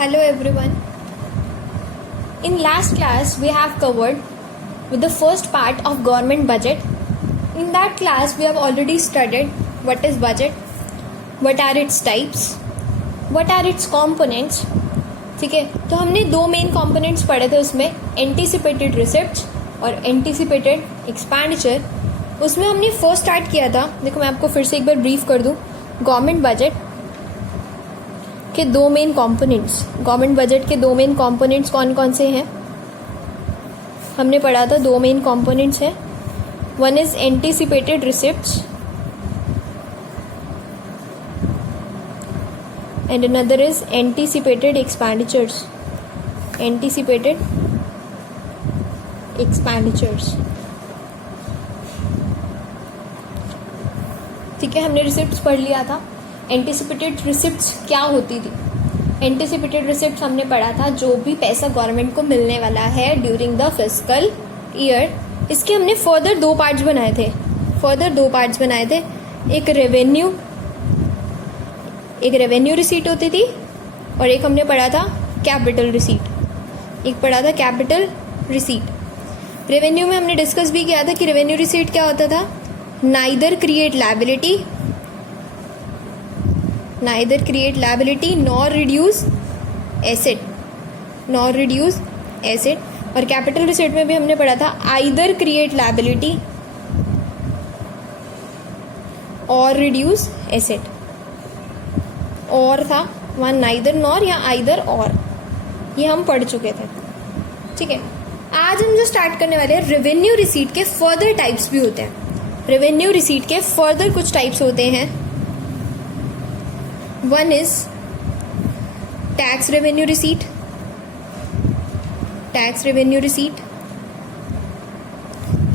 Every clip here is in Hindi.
Hello everyone. In last class we have covered with the first part of government budget. In that class we have already studied what is budget, what are its types, what are its components. ठीक है, तो हमने दो मेन कंपोनेंट्स पढ़े थे उसमें, एंटिसिपेटेड रिसिप्ट्स और एंटिसिपेटेड एक्सपेंडिचर. उसमें हमने फर्स्ट स्टार्ट किया था. देखो मैं आपको फिर से एक बार ब्रीफ कर दूं. गवर्नमेंट बजट के दो मेन कंपोनेंट्स, गवर्नमेंट बजट के दो मेन कंपोनेंट्स कौन कौन से हैं हमने पढ़ा था. दो मेन कंपोनेंट्स हैं. One is anticipated receipts and another is anticipated expenditures. Anticipated expenditures. ठीक है, हमने रिसिप्ट्स पढ़ लिया था. एंटिसिपेटेड रिसिप्ट्स क्या होती थी? एंटिसिपेटेड रिसिप्ट्स हमने पढ़ा था जो भी पैसा गवर्नमेंट को मिलने वाला है ड्यूरिंग द फिस्कल ईयर. इसके हमने फर्दर दो पार्ट्स बनाए थे. एक रेवेन्यू रिसीट होती थी और एक हमने पढ़ा था कैपिटल रिसीट. रेवेन्यू में हमने डिस्कस भी किया था कि रेवेन्यू रिसीट क्या होता था. Neither create liability nor reduce asset. और कैपिटल रिसीट में भी हमने पढ़ा था आइदर क्रिएट लायबिलिटी और रिड्यूस एसेट. और था वहाँ नाइदर नॉर या आइदर और, ये हम पढ़ चुके थे. ठीक है, आज हम जो स्टार्ट करने वाले हैं, रेवेन्यू रिसीट के फर्दर टाइप्स भी होते हैं. रेवेन्यू रिसीट के फर्दर कुछ टाइप्स होते हैं. One is tax revenue receipt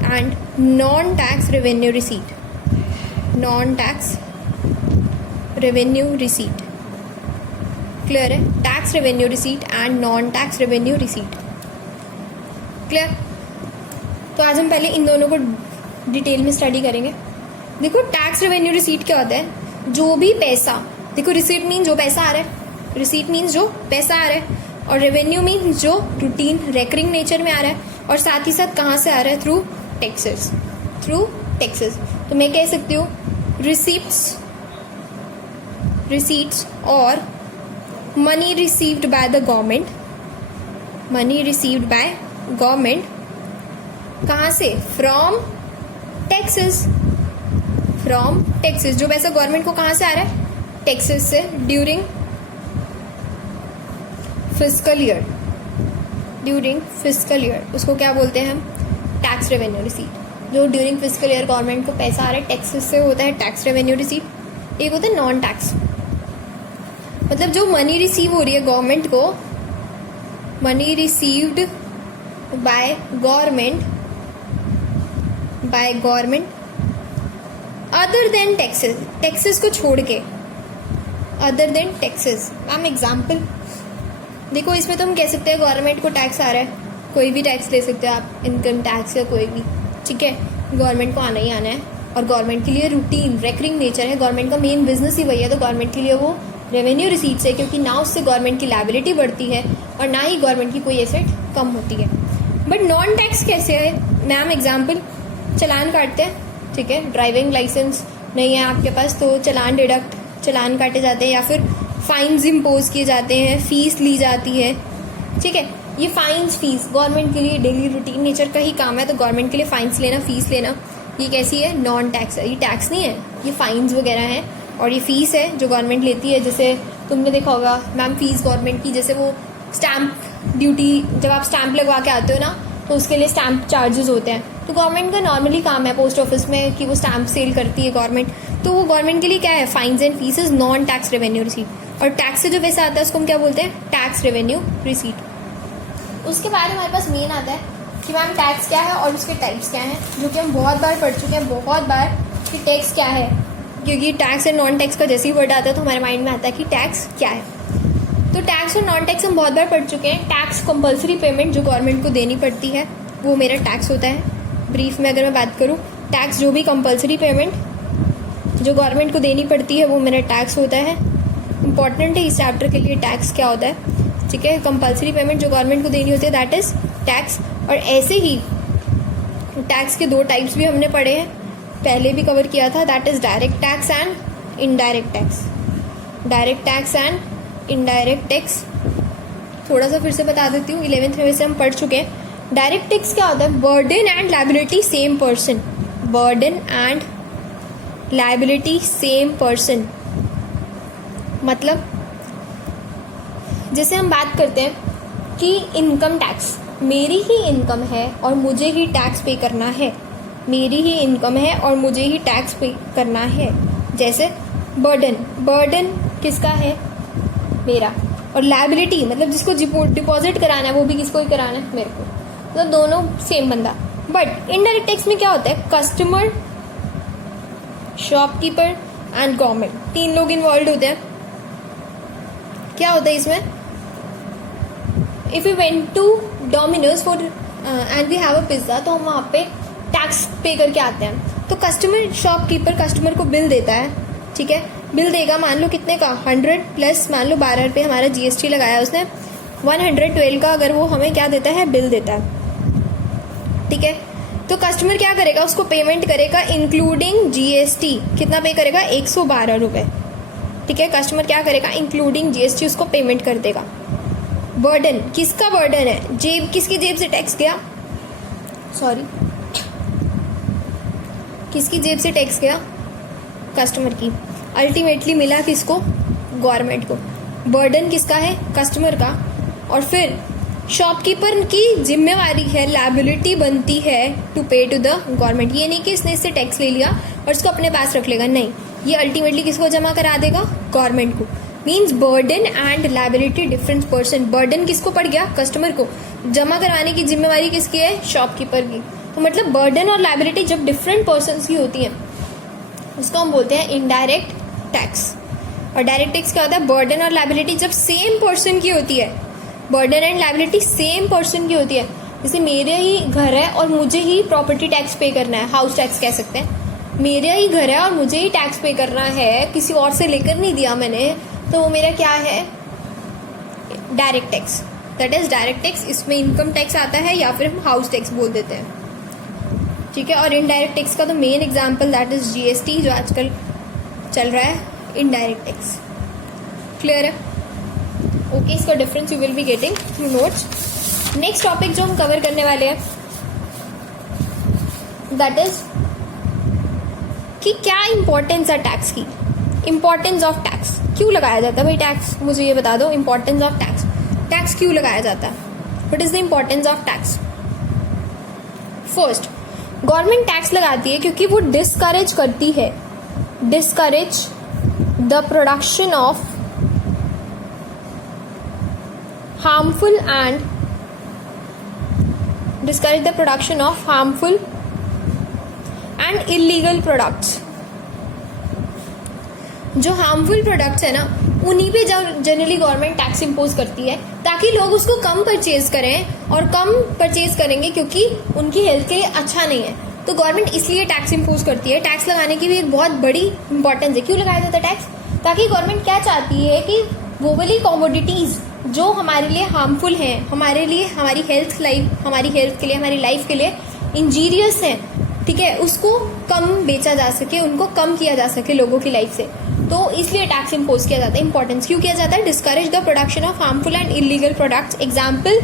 and non tax revenue receipt. Clear है? Tax revenue receipt and non tax revenue receipt. Clear? तो आज हम पहले इन दोनों को डिटेल में स्टडी करेंगे. देखो, टैक्स रेवेन्यू रिसीट क्या होता है? जो भी पैसा, देखो रिसीट मीन जो पैसा आ रहा है, और रेवेन्यू मीन जो रूटीन रेकरिंग नेचर में आ रहा है, और साथ ही साथ कहाँ से आ रहा है? Through taxes. तो मैं कह सकती हूँ रिसीट्स और मनी रिसीव्ड बाय गवर्नमेंट. कहाँ से? From taxes. जो पैसा गवर्नमेंट को कहाँ से आ रहा है? टैक्सेस से. ड्यूरिंग फिस्कल ईयर उसको क्या बोलते हैं हम? Tax revenue receipt. जो ड्यूरिंग फिस्कल ईयर गवर्नमेंट को पैसा आ रहा है टैक्सेस से, होता है टैक्स रेवेन्यू रिसीट. एक होता है नॉन टैक्स, मतलब जो मनी रिसीव हो रही है गवर्नमेंट को, money received by government other than taxes को छोड़ के. Other than taxes. Ma'am example देखो, इसमें तो हम कह सकते हैं गवर्नमेंट को टैक्स आ रहा है, कोई भी टैक्स ले सकते हो आप, इनकम टैक्स या कोई भी. ठीक है, गवर्नमेंट को आना ही आना है, और गवर्नमेंट के लिए रूटीन रेकरिंग नेचर है, गवर्नमेंट का मेन बिजनेस ही वही है, तो गवर्नमेंट के लिए वो रेवेन्यू रिसीट्स है, क्योंकि ना उससे गवर्नमेंट की लायबिलिटी बढ़ती है और ना ही गवर्नमेंट की कोई एसेट कम होती है. बट नॉन टैक्स कैसे है? मैम एग्जाम्पल, चलान काटते हैं. ठीक है, ड्राइविंग लाइसेंस नहीं है आपके पास तो चलान काटे जाते हैं, या फिर फाइन्स इम्पोज किए जाते हैं, फीस ली जाती है. ठीक है, ये फीस गवर्नमेंट के लिए डेली रूटीन नेचर का ही काम है, तो गवर्नमेंट के लिए फाइन्स लेना, फीस लेना, ये कैसी है? नॉन टैक्स है. ये टैक्स नहीं है, ये फाइन्स वगैरह हैं, और ये फीस है जो गवर्नमेंट लेती है. जैसे तुमने देखा होगा मैम, फीस गवर्नमेंट की, जैसे वो स्टैम्प ड्यूटी, जब आप स्टैम्प लगवा के आते हो ना, तो उसके लिए स्टैम्प चार्जेस होते हैं. तो गवर्नमेंट का नॉर्मली काम है पोस्ट ऑफिस में कि वो स्टैम्प सेल करती है गवर्नमेंट, तो वो गवर्नमेंट के लिए क्या है? Fines and fees, non tax revenue receipt. और टैक्स से जो पैसा आता है उसको हम क्या बोलते हैं? Tax revenue receipt. उसके बाद हमारे पास मेन आता है कि मैम टैक्स क्या है और उसके टाइप्स क्या हैं, जो कि हम बहुत बार पढ़ चुके हैं कि टैक्स क्या है, क्योंकि टैक्स एंड नॉन टैक्स का जैसे ही वर्ड आता है तो हमारे माइंड में आता है कि टैक्स क्या है. तो टैक्स और नॉन टैक्स हम बहुत बार पढ़ चुके हैं. टैक्स कंपलसरी पेमेंट जो गवर्नमेंट को देनी पड़ती है, वो मेरा टैक्स होता है. ब्रीफ में अगर मैं बात करूँ, टैक्स जो भी कंपलसरी पेमेंट जो गवर्नमेंट को देनी पड़ती है वो मेरा टैक्स होता है. इंपॉर्टेंट है इस चैप्टर के लिए टैक्स क्या होता है. ठीक है, कंपल्सरी पेमेंट जो गवर्नमेंट को देनी होती है दैट इज टैक्स। और ऐसे ही टैक्स के 2 टाइप्स भी हमने पढ़े हैं, पहले भी कवर किया था, that is direct tax and indirect tax. Direct tax and indirect tax थोड़ा सा फिर से बता देती हूँ, 11th में वैसे हम पढ़ चुके हैं। डायरेक्ट टैक्स क्या होता है? Burden and liability same person. Burden and liability same person मतलब जैसे हम बात करते हैं कि इनकम टैक्स मेरी ही इनकम है और मुझे ही टैक्स पे करना है, मेरी ही इनकम है और मुझे ही टैक्स पे करना है। जैसे बर्डन, बर्डन किसका है? मेरा। और लायबिलिटी मतलब जिसको डिपॉजिट कराना है वो भी किसको ही कराना है? मेरे को। मतलब दोनों सेम बंदा। बट इनडायरेक्ट टैक्स में क्या होता है? कस्टमर, शॉपकीपर एंड गवर्नमेंट, 3 लोग इन्वॉल्व होते हैं। क्या होता है इसमें? If you went to Domino's for and we have a pizza, तो हम वहाँ पे टैक्स पे करके आते हैं। तो कस्टमर, शॉपकीपर कस्टमर को बिल देता है, ठीक है, बिल देगा, मान लो कितने का? 100 प्लस मान लो 12 रुपये हमारा GST लगाया उसने, 112 का अगर वो हमें क्या देता है? बिल देता है, ठीक है। तो कस्टमर क्या करेगा? उसको पेमेंट करेगा इंक्लूडिंग GST। कितना पे करेगा? 112 रुपये, ठीक है। कस्टमर क्या करेगा? इंक्लूडिंग GST उसको पेमेंट कर देगा। बर्डन किसका बर्डन है? जेब, किसकी जेब से टैक्स गया? सॉरी, किसकी जेब से टैक्स गया? कस्टमर की। अल्टीमेटली मिला किसको? गवर्नमेंट को। बर्डन किसका है? कस्टमर का। और फिर शॉपकीपर की जिम्मेवारी है, लायबिलिटी बनती है टू पे टू द गवर्नमेंट। ये नहीं कि इसने इससे टैक्स ले लिया और इसको अपने पास रख लेगा, नहीं, ये अल्टीमेटली किसको जमा करा देगा? गवर्नमेंट को। Means burden and liability different person. Burden किसको पड़ गया? कस्टमर को। जमा कराने की जिम्मेवारी किसकी है? शॉपकीपर की। तो मतलब बर्डन और लायबिलिटी जब डिफरेंट पर्सन की होती हैं उसको हम बोलते हैं इनडायरेक्ट टैक्स। और डायरेक्ट टैक्स क्या होता है? बर्डन और लायबिलिटी जब सेम पर्सन की होती है, burden and liability same person की होती है। जैसे मेरे ही घर है और मुझे ही प्रॉपर्टी टैक्स पे करना है, हाउस टैक्स कह सकते हैं। मेरा ही घर है और मुझे ही टैक्स पे करना है, किसी और से लेकर नहीं दिया मैंने, तो वो मेरा क्या है? Direct tax, that is direct tax. इसमें इनकम टैक्स आता है या फिर हम हाउस टैक्स बोल देते हैं, ठीक है। और इनडायरेक्ट टैक्स का तो main example that is GST जो आजकल चल रहा है, इनडायरेक्ट टैक्स। क्लियर है? ओके, इसका difference you will be getting through notes. Next topic जो हम कवर करने वाले हैं दैट इज कि क्या इंपॉर्टेंस है टैक्स की। इंपॉर्टेंस ऑफ टैक्स, क्यों लगाया जाता है भाई टैक्स? मुझे ये बता दो, इंपॉर्टेंस ऑफ टैक्स, टैक्स क्यों लगाया जाता है? What is the importance of tax? First, government tax लगाती है क्योंकि वो डिस्करेज करती है, discourage the production of harmful and discourage the production of harmful and illegal products। जो हार्मफुल प्रोडक्ट्स है ना उन्हीं पे जनरली गवर्नमेंट टैक्स इम्पोज करती है ताकि लोग उसको कम परचेज करें, और कम परचेज करेंगे क्योंकि उनकी हेल्थ के लिए अच्छा नहीं है, तो गवर्नमेंट इसलिए टैक्स इम्पोज करती है। टैक्स लगाने की भी एक बहुत बड़ी इंपॉर्टेंस है। क्यों लगाया जाता है टैक्स? ताकि गवर्नमेंट क्या चाहती है कि वो वाली कमोडिटीज जो हमारे लिए हार्मफुल हैं, हमारे लिए, हमारी हेल्थ के लिए, हमारी लाइफ के लिए इंजीरियस हैं, ठीक है, उसको कम बेचा जा सके, उनको कम किया जा सके लोगों की लाइफ से, तो इसलिए टैक्स इम्पोज किया जाता है। इंपॉर्टेंस क्यों किया जाता है? Discourage the production of harmful and illegal products. Example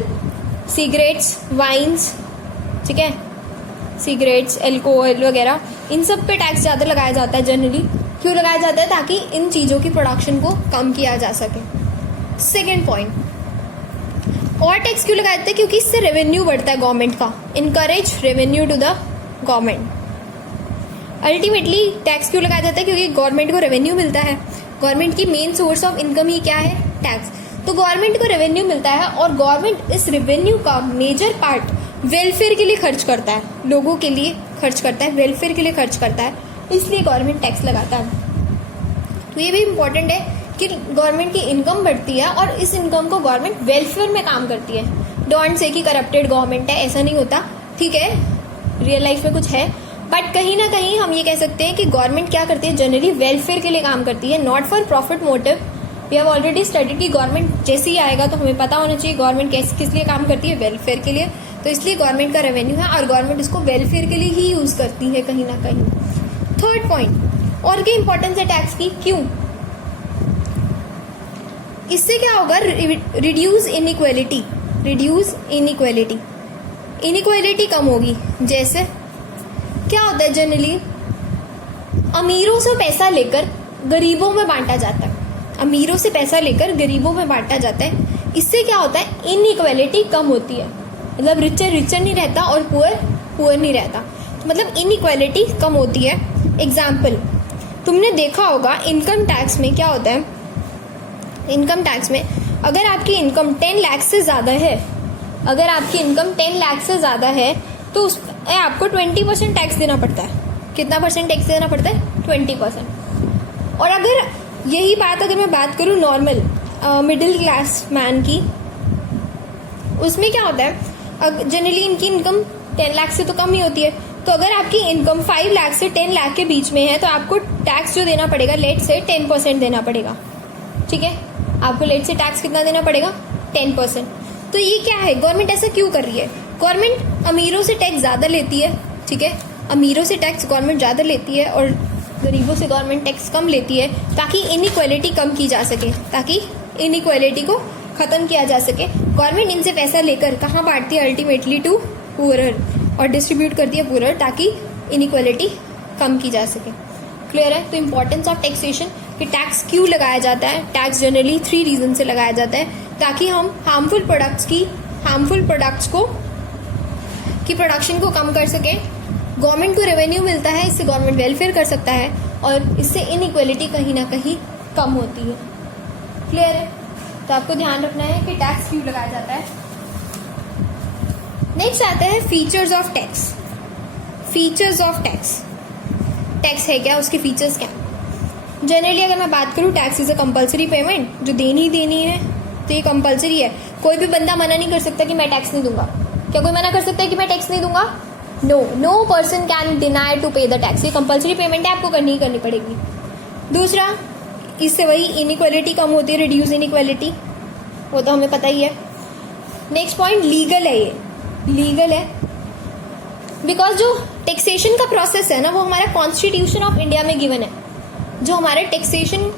cigarettes, wines, ठीक है, सिगरेट्स, एल्कोहल वगैरह, इन सब पे टैक्स ज़्यादा लगाया जाता है जनरली। क्यों लगाया जाता है? ताकि इन चीज़ों की प्रोडक्शन को कम किया जा सके। सेकेंड पॉइंट, और टैक्स क्यों लगाया जाता है? क्योंकि इससे रेवेन्यू बढ़ता है गवर्नमेंट का। Encourage revenue to the government. Ultimately tax क्यों लगाया जाता है? क्योंकि गवर्नमेंट को रेवेन्यू मिलता है। गवर्नमेंट की मेन सोर्स ऑफ इनकम ही क्या है? टैक्स। तो गवर्नमेंट को रेवेन्यू मिलता है और गवर्नमेंट इस रेवेन्यू का मेजर पार्ट वेलफेयर के लिए खर्च करता है, लोगों के लिए खर्च करता है, वेलफेयर के लिए खर्च करता है, इसलिए गवर्नमेंट टैक्स लगाता है। तो ये भी इम्पोर्टेंट है कि गवर्नमेंट की इनकम बढ़ती है और इस इनकम को गवर्नमेंट वेलफेयर में काम करती है। डोंट से कि करप्टेड गवर्नमेंट है, ऐसा नहीं होता, ठीक है, रियल लाइफ में कुछ है, बट कहीं ना कहीं हम ये कह सकते हैं कि गवर्नमेंट क्या करती है? जनरली वेलफेयर के लिए काम करती है, not for profit motive, we have already studied कि गवर्नमेंट जैसे ही आएगा तो हमें पता होना चाहिए गवर्नमेंट किस लिए काम करती है, वेलफेयर के लिए। तो इसलिए गवर्नमेंट का रेवेन्यू है और गवर्नमेंट इसको वेलफेयर के लिए ही यूज करती है कहीं ना कहीं। थर्ड पॉइंट, और क्या इंपॉर्टेंस है टैक्स की, क्यों? इससे क्या होगा, reduce inequality, reduce inequality, inequality कम होगी। जैसे क्या होता है, जनरली अमीरों से पैसा लेकर गरीबों में बांटा जाता है, अमीरों से पैसा लेकर गरीबों में बांटा जाता है। इससे क्या होता है, इनइक्वालिटी कम होती है, मतलब रिचर रिचर नहीं रहता और पुअर पुअर नहीं रहता, तो मतलब इनइक्वालिटी कम होती है। एग्जाम्पल, तुमने देखा होगा इनकम टैक्स में क्या होता है, इनकम टैक्स में अगर आपकी इनकम 10 लाख से ज़्यादा है, अगर आपकी इनकम 10 लाख से ज़्यादा है तो उस आपको 20% टैक्स देना पड़ता है। कितना परसेंट टैक्स देना पड़ता है? 20%। और अगर यही बात अगर मैं बात करूँ नॉर्मल मिडिल क्लास मैन की, उसमें क्या होता है, जनरली इनकी इनकम 10 लाख से तो कम ही होती है। तो अगर आपकी इनकम 5 लाख से 10 लाख के बीच में है तो आपको टैक्स जो देना पड़ेगा लेट से 10% देना पड़ेगा। ठीक है, आपको लेट से टैक्स कितना देना पड़ेगा? 10%। तो ये क्या है, गवर्नमेंट ऐसा क्यों कर रही है? गवर्नमेंट अमीरों से टैक्स ज़्यादा लेती है, ठीक है, अमीरों से टैक्स गवर्नमेंट ज़्यादा लेती है और गरीबों से गवर्नमेंट टैक्स कम लेती है, ताकि इनइक्वालिटी कम की जा सके, ताकि इनइक्वालिटी को ख़त्म किया जा सके। गवर्नमेंट इनसे पैसा लेकर कहाँ बांटती है? अल्टीमेटली टू पुअरर, और डिस्ट्रीब्यूट करती है पुअरर, ताकि इनइक्वालिटी कम की जा सके। क्लियर है? तो इम्पोर्टेंस ऑफ टैक्सेशन, कि टैक्स क्यों लगाया जाता है? टैक्स जनरली 3 रीजन से लगाया जाता है, ताकि हम हार्मफुल प्रोडक्ट्स की प्रोडक्शन को कम कर सकें। गवर्नमेंट को रेवेन्यू मिलता है, इससे गवर्नमेंट वेलफेयर कर सकता है और इससे इनइक्वालिटी कहीं ना कहीं कम होती है। क्लियर है? तो आपको ध्यान रखना है कि टैक्स क्यों लगाया जाता है। नेक्स्ट आता है features of tax. Features of tax, tax है क्या, उसके फीचर्स क्या? जनरली अगर मैं बात करूँ, tax is a compulsory payment, जो देनी ही देनी है, तो ये कंपल्सरी है। कोई भी बंदा मना नहीं कर सकता कि मैं टैक्स नहीं दूंगा। क्या कोई मना कर सकता है कि मैं टैक्स नहीं दूंगा? No person can deny to pay the tax. ये कंपल्सरी पेमेंट है, आपको करनी ही करनी पड़ेगी। दूसरा, इससे वही इनइक्वालिटी कम होती है, रिड्यूस इनइक्वालिटी, वो तो हमें पता ही है। नेक्स्ट पॉइंट, लीगल है। ये लीगल है बिकॉज जो टैक्सेशन का प्रोसेस है ना, वो हमारा कॉन्स्टिट्यूशन ऑफ इंडिया में गिवन है। जो हमारे टैक्सेशन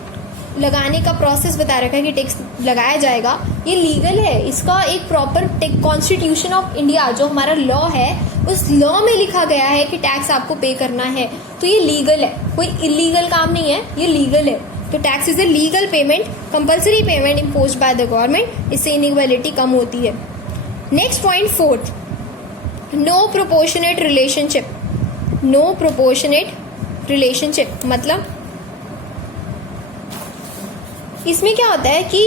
लगाने का प्रोसेस बता रखा है कि टैक्स लगाया जाएगा, ये लीगल है। इसका एक प्रॉपर कॉन्स्टिट्यूशन ऑफ इंडिया जो हमारा लॉ है, उस लॉ में लिखा गया है कि टैक्स आपको पे करना है। तो ये लीगल है, कोई इलीगल काम नहीं है, ये लीगल है। तो tax is a legal payment, compulsory payment imposed by the government. इससे इनइक्वालिटी कम होती है। Next point, fourth, no proportionate relationship. No proportionate relationship मतलब इसमें क्या होता है कि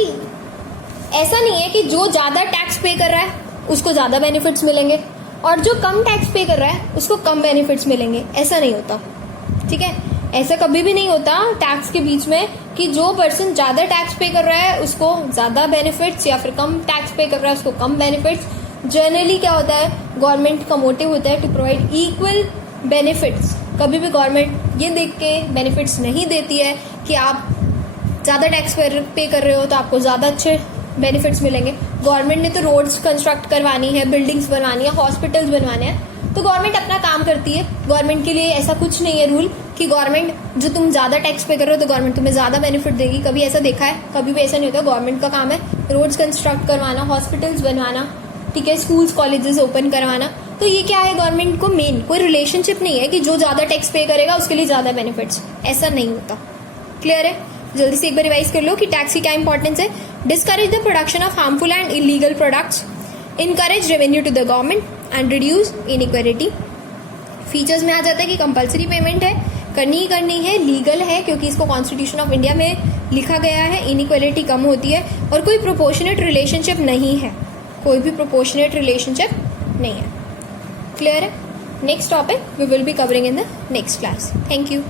ऐसा नहीं है कि जो ज़्यादा टैक्स पे कर रहा है उसको ज़्यादा बेनिफिट्स मिलेंगे और जो कम टैक्स पे कर रहा है उसको कम बेनिफिट्स मिलेंगे। ऐसा नहीं होता, ठीक है, ऐसा कभी भी नहीं होता टैक्स के बीच में कि जो पर्सन ज़्यादा टैक्स पे कर रहा है उसको ज़्यादा बेनिफिट्स या फिर कम टैक्स पे कर रहा है उसको कम बेनिफिट्स। जनरली क्या होता है, गवर्नमेंट का मोटिव होता है टू प्रोवाइड इक्वल बेनिफिट्स। कभी भी गवर्नमेंट ये देख के बेनिफिट्स नहीं देती है कि आप ज़्यादा टैक्स पे कर रहे हो तो आपको ज़्यादा अच्छे बेनिफिट्स मिलेंगे। गवर्नमेंट ने तो रोड्स कंस्ट्रक्ट करवानी है, बिल्डिंग्स बनवानी है, हॉस्पिटल्स बनवाने हैं, तो गवर्नमेंट अपना काम करती है। गवर्नमेंट के लिए ऐसा कुछ नहीं है रूल कि गवर्नमेंट जो तुम ज़्यादा टैक्स पे कर रहे हो तो गवर्नमेंट तुम्हें ज़्यादा बेनिफिट देगी। कभी ऐसा देखा है? कभी भी ऐसा नहीं होता। गवर्नमेंट का काम है रोड्स कंस्ट्रक्ट करवाना, हॉस्पिटल्स बनवाना, ठीक है, स्कूल्स कॉलेजेस ओपन करवाना। तो ये क्या है, गवर्नमेंट को मेन कोई रिलेशनशिप नहीं है कि जो ज़्यादा टैक्स पे करेगा उसके लिए ज़्यादा बेनिफिट्स, ऐसा नहीं होता। क्लियर है? जल्दी से एक बार रिवाइज कर लो कि टैक्स की क्या इंपॉर्टेंस है। Discourage the production of harmful and illegal products, encourage revenue to the government and reduce inequality. Features में आ जाता है कि कंपल्सरी पेमेंट है, करनी ही करनी है, लीगल है क्योंकि इसको कॉन्स्टिट्यूशन ऑफ इंडिया में लिखा गया है, इनइक्वालिटी कम होती है और कोई प्रोपोर्शनेट रिलेशनशिप नहीं है, कोई भी प्रोपोर्शनेट रिलेशनशिप नहीं है। क्लियर है? Next topic we will be covering in the next class. Thank you.